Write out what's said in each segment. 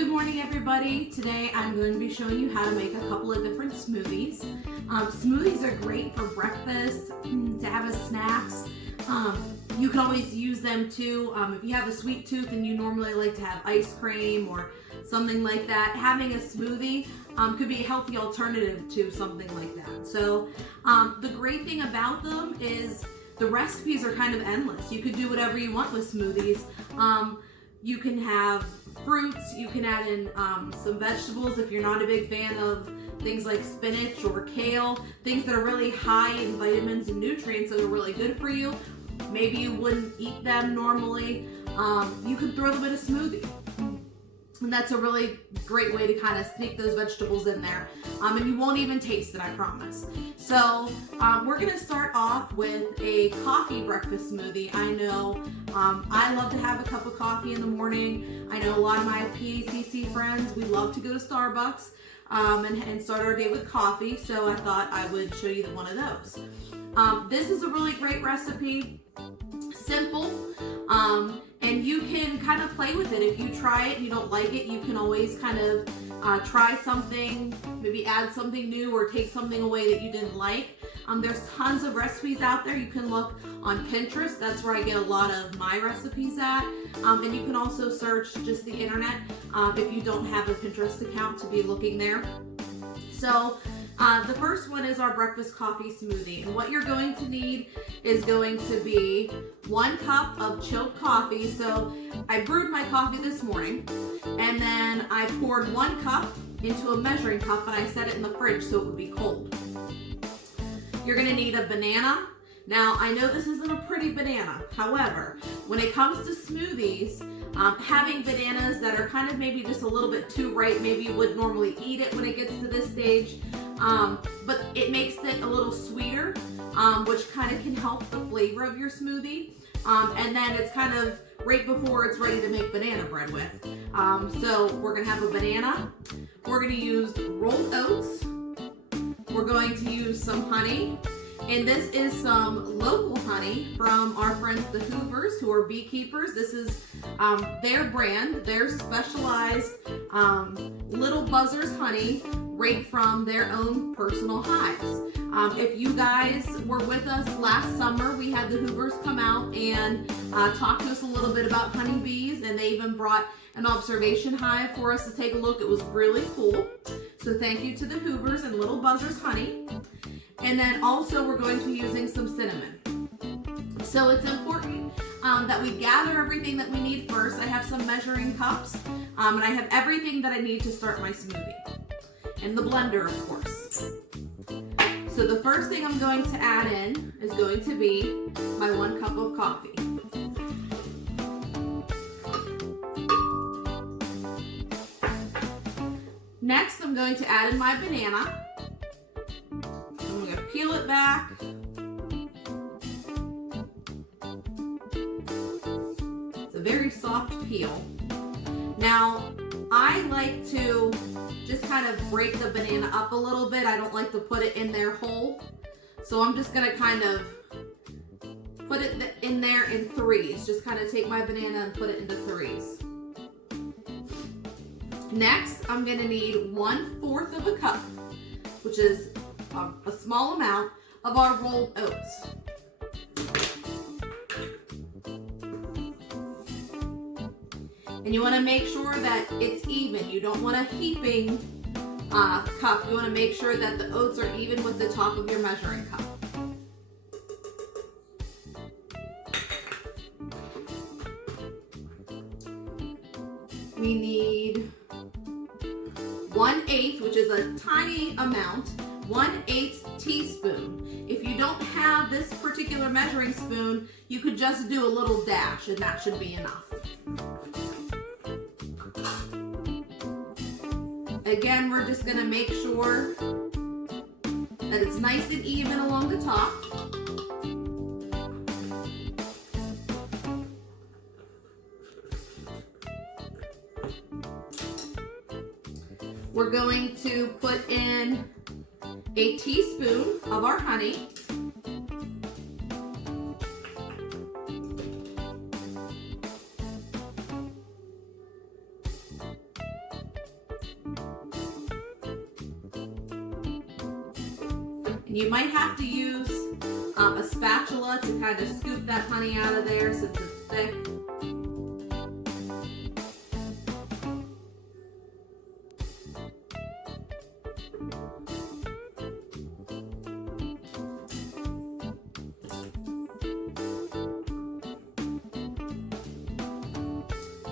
Good morning, everybody. Today I'm going to be showing you how to make a couple of different smoothies. Smoothies are great for breakfast, to have as snacks. You can always use them too. If you have a sweet tooth and you normally like to have ice cream or something like that, having a smoothie could be a healthy alternative to something like that. So the great thing about them is the recipes are kind of endless. You could do whatever you want with smoothies. You can have fruits, you can add in some vegetables if you're not a big fan of things like spinach or kale, things that are really high in vitamins and nutrients that are really good for you. Maybe you wouldn't eat them normally. You can throw them in a smoothie. And that's a really great way to kind of sneak those vegetables in there. And you won't even taste it, I promise. So we're gonna start off with a coffee breakfast smoothie. I know I love to have a cup of coffee in the morning. I know a lot of my PACC friends, we love to go to Starbucks and start our day with coffee. So I thought I would show you one of those. This is a really great recipe, simple. And you can kind of play with it. If you try it and you don't like it, you can always kind of try something, maybe add something new or take something away that you didn't like. There's tons of recipes out there. You can look on Pinterest. That's where I get a lot of my recipes at. And you can also search just the internet if you don't have a Pinterest account to be looking there. So the first one is our breakfast coffee smoothie, and what you're going to need is going to be 1 cup of chilled coffee. So I brewed my coffee this morning, and then I poured 1 cup into a measuring cup, and I set it in the fridge so it would be cold. You're gonna need a banana. Now, I know this isn't a pretty banana. However, when it comes to smoothies, having bananas that are kind of maybe just a little bit too ripe, maybe you would normally eat it when it gets to this stage, but it makes it a little sweeter, which kind of can help the flavor of your smoothie. And then it's kind of right before it's ready to make banana bread with. So we're gonna have a banana. We're gonna use rolled oats. We're going to use some honey. And this is some local honey from our friends the Hoovers, who are beekeepers. This is their brand, their specialized Little Buzzers honey, right from their own personal hives. If you guys were with us last summer, we had the Hoovers come out and talk to us a little bit about honeybees, and they even brought an observation hive for us to take a look. It was really cool. So thank you to the Hoovers and Little Buzzers honey. And then also we're going to be using some cinnamon. So it's important that we gather everything that we need first. I have some measuring cups, and I have everything that I need to start my smoothie. And the blender, of course. So the first thing I'm going to add in is going to be my 1 cup of coffee. Next, I'm going to add in my banana. I'm going to peel it back. It's a very soft peel. Now, I like to just kind of break the banana up a little bit. I don't like to put it in there whole. So I'm just going to kind of put it in there in threes. Just kind of take my banana and put it into threes. Next, I'm going to need 1/4 of a cup, which is a small amount of our rolled oats. And you want to make sure that it's even. You don't want a heaping cup. You want to make sure that the oats are even with the top of your measuring cup. We need 1/8, which is a tiny amount, 1/8 teaspoon. If you don't have this particular measuring spoon, you could just do a little dash and that should be enough. Again, we're just gonna make sure that it's nice and even along the top. We're going to put in a teaspoon of our honey. And you might have to use a spatula to kind of scoop that honey out of there since it's thick.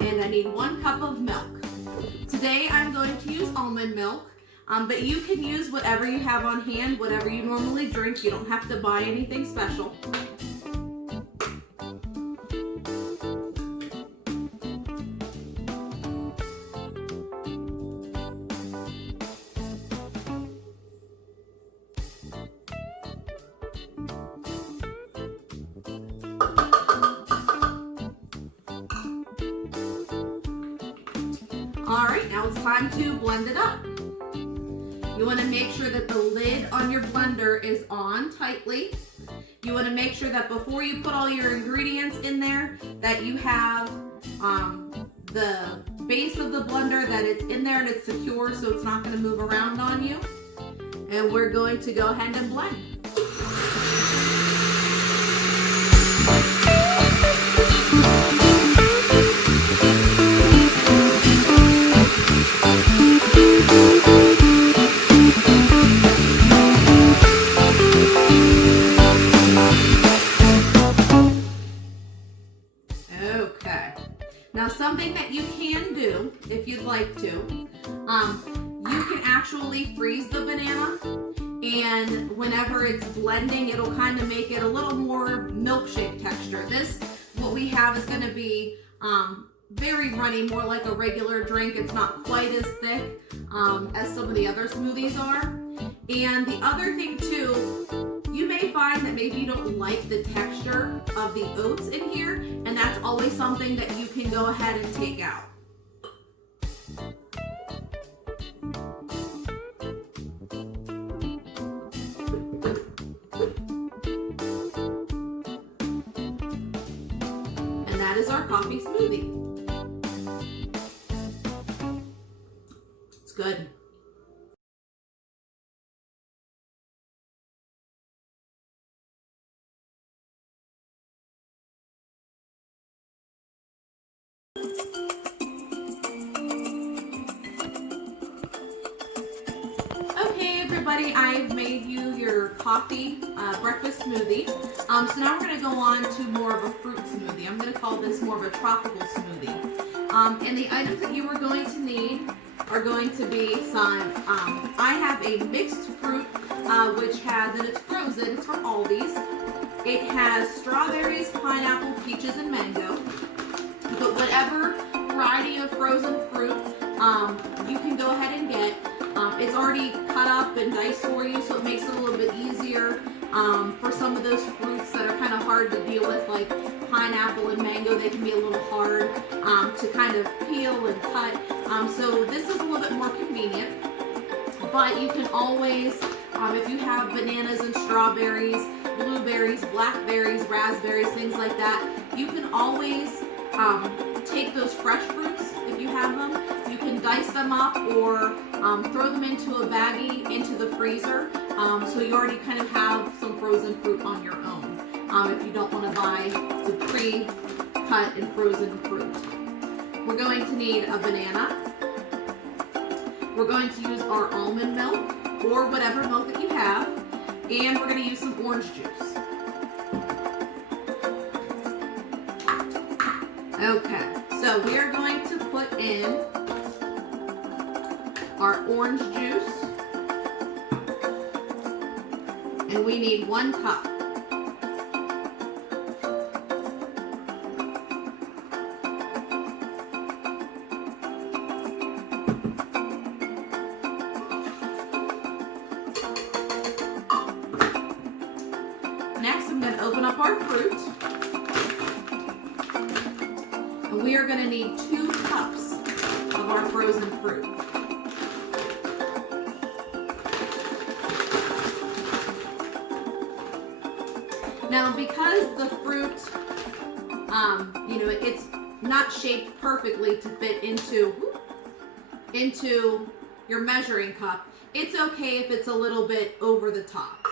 And I need 1 cup of milk. Today I'm going to use almond milk, but you can use whatever you have on hand, whatever you normally drink. You don't have to buy anything special. All right, now it's time to blend it up. You want to make sure that the lid on your blender is on tightly. You want to make sure that before you put all your ingredients in there, that you have the base of the blender, that it's in there and it's secure so it's not going to move around on you. And we're going to go ahead and blend. Okay, now something that you can do, if you'd like to, you can actually freeze the banana, and whenever it's blending, it'll kind of make it a little more milkshake texture. This, what we have, is going to be very runny, more like a regular drink. It's not quite as thick as some of the other smoothies are. And the other thing too, you may find that maybe you don't like the texture of the oats in here, and that's always something that you can go ahead and take out. And that is our coffee smoothie. It's good. Okay, everybody, I've made you your coffee breakfast smoothie. So now we're going to go on to more of a fruit smoothie. I'm going to call this more of a tropical smoothie. And the items that you are going to need are going to be some, I have a mixed fruit, which has, and it's frozen, it's from Aldi's. It has strawberries, pineapple, peaches, and mango. But whatever variety of frozen fruit you can go ahead and get. It's already cut up and diced for you, so it makes it a little bit easier for some of those fruits that are kind of hard to deal with, like pineapple and mango. They can be a little hard to kind of peel and cut. So this is a little bit more convenient, but you can always, if you have bananas and strawberries, blueberries, blackberries, raspberries, things like that, you can always take those fresh fruits if you have them. You can dice them up or throw them into a baggie into the freezer, so you already kind of have some frozen fruit on your own if you don't want to buy the pre-cut and frozen fruit. We're going to need a banana. We're going to use our almond milk or whatever milk that you have, and we're going to use some orange juice. Okay, so we are going to put in our orange juice, and we need 1 cup. Next, I'm going to open up our fruit. And we are going to need 2 cups of our frozen fruit. Now, because the fruit, it's not shaped perfectly to fit into your measuring cup, it's okay if it's a little bit over the top.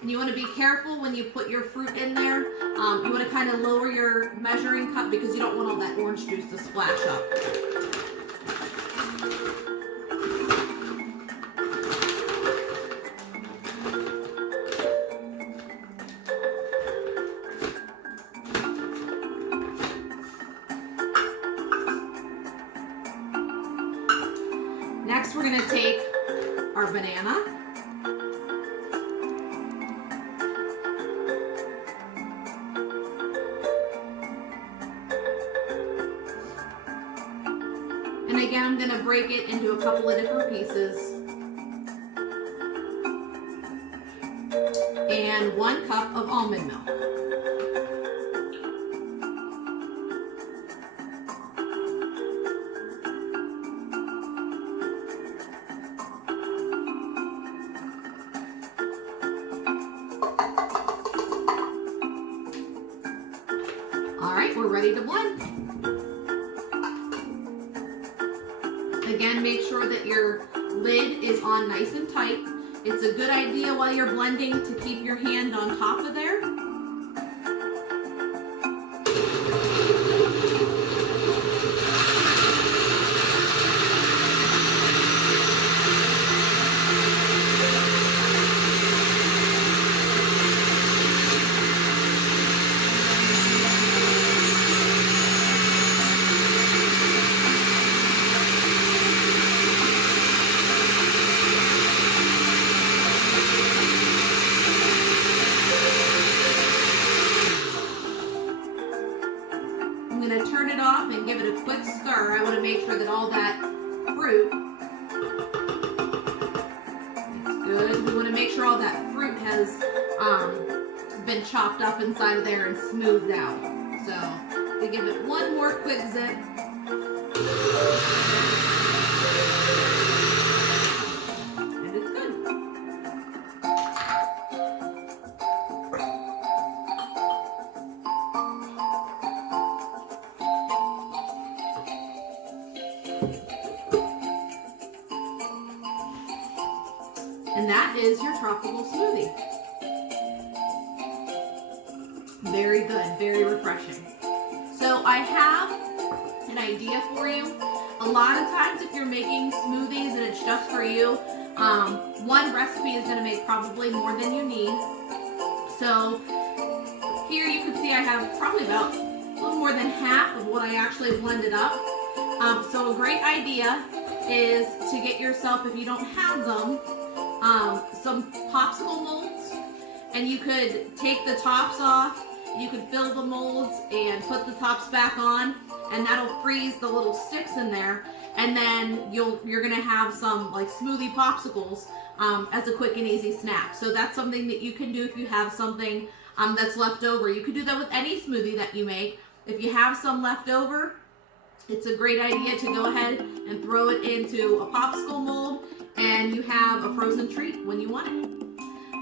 And you want to be careful when you put your fruit in there. You want to kind of lower your measuring cup because you don't want all that orange juice to splash up. Next, we're going to take our banana. And again, I'm going to break it into a couple of different pieces. And 1 cup of almond milk. All right, we're ready to blend. Again, make sure that your lid is on nice and tight. It's a good idea while you're blending to keep your hand on top of there. I'm going to turn it off and give it a quick stir. I want to make sure that all that fruit is good. We want to make sure all that fruit has been chopped up inside of there and smoothed out. So we give it one more quick zip. And it's good. And that is your tropical smoothie. Very good, very refreshing. So I have an idea for you. A lot of times if you're making smoothies and it's just for you, one recipe is going to make probably more than you need. So here you can see I have probably about a little more than half of what I actually blended up. So a great idea is to get yourself, if you don't have them, some popsicle molds, and you could take the tops off, you could fill the molds and put the tops back on, and that'll freeze the little sticks in there, and then you're gonna have some like smoothie popsicles as a quick and easy snack. So that's something that you can do if you have something that's left over. You could do that with any smoothie that you make. If you have some left over, it's a great idea to go ahead and throw it into a popsicle mold, and you have a frozen treat when you want it.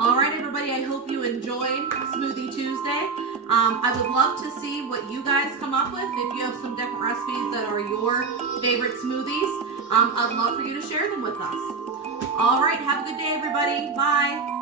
All right, everybody, I hope you enjoyed Smoothie Tuesday. I would love to see what you guys come up with. If you have some different recipes that are your favorite smoothies, I'd love for you to share them with us. All right, have a good day, everybody. Bye.